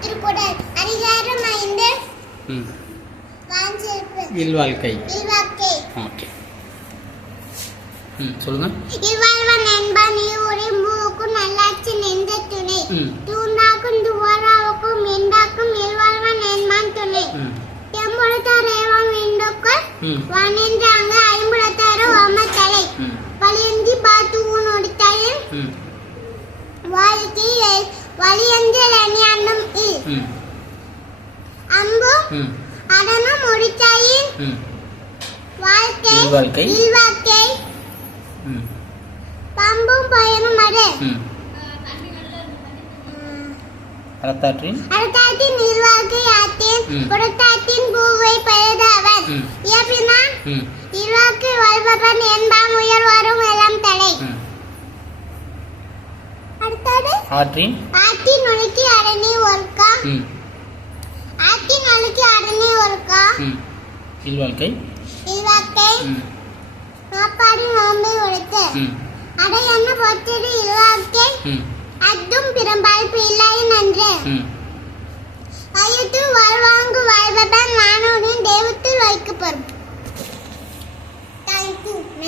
திருக்குறள் அதிகாரம் ஐந்து. இல்வாழ்க்கை. ஓகே. ம் சொல்லுங்கள் இவ்வாழ்வன் என்பான். ஊரின் மூக்கும் நல்லாட்சி நெஞ்ச துணை. தூண்டாக்கும் துவராவுக்கும் எண்டாக்கும் இல்வாழ்வன் என்பான் துணை. ம். எம்புலத்தார் ஏவம் வேண்டுக்குள் ம். வானின்றாங்க அணியாண்டும் இல் ம் அம்பு ம் அதனும் முடித்தாயின் ம் வாழ்க்கை இல்வாழ்க்கை. இல்வாக்கை ம் பம்பும் பயனும் அது ம் அறத்தாற்றின் அடுத்தாத்தின் இல்வாக்கை ஆத்தின் ம். புறத்தாத்தின் பூவை பழுதவன் ம். இயப்பினான் ம் இல்வாக்கு வாழ்பவன் என்பான் உயர் வரும் இளம் தலை ம் அடுத்தது ஆற்றின் இல்வாழ்க்கை இல்வாக்கை ம். நாப்பாடி நோம்பை உழைத்து ம். அடை என்ன போற்றிடு இல்வாக்கை ம். அத்தும் பிறம்பால் பிள்ளை நன்று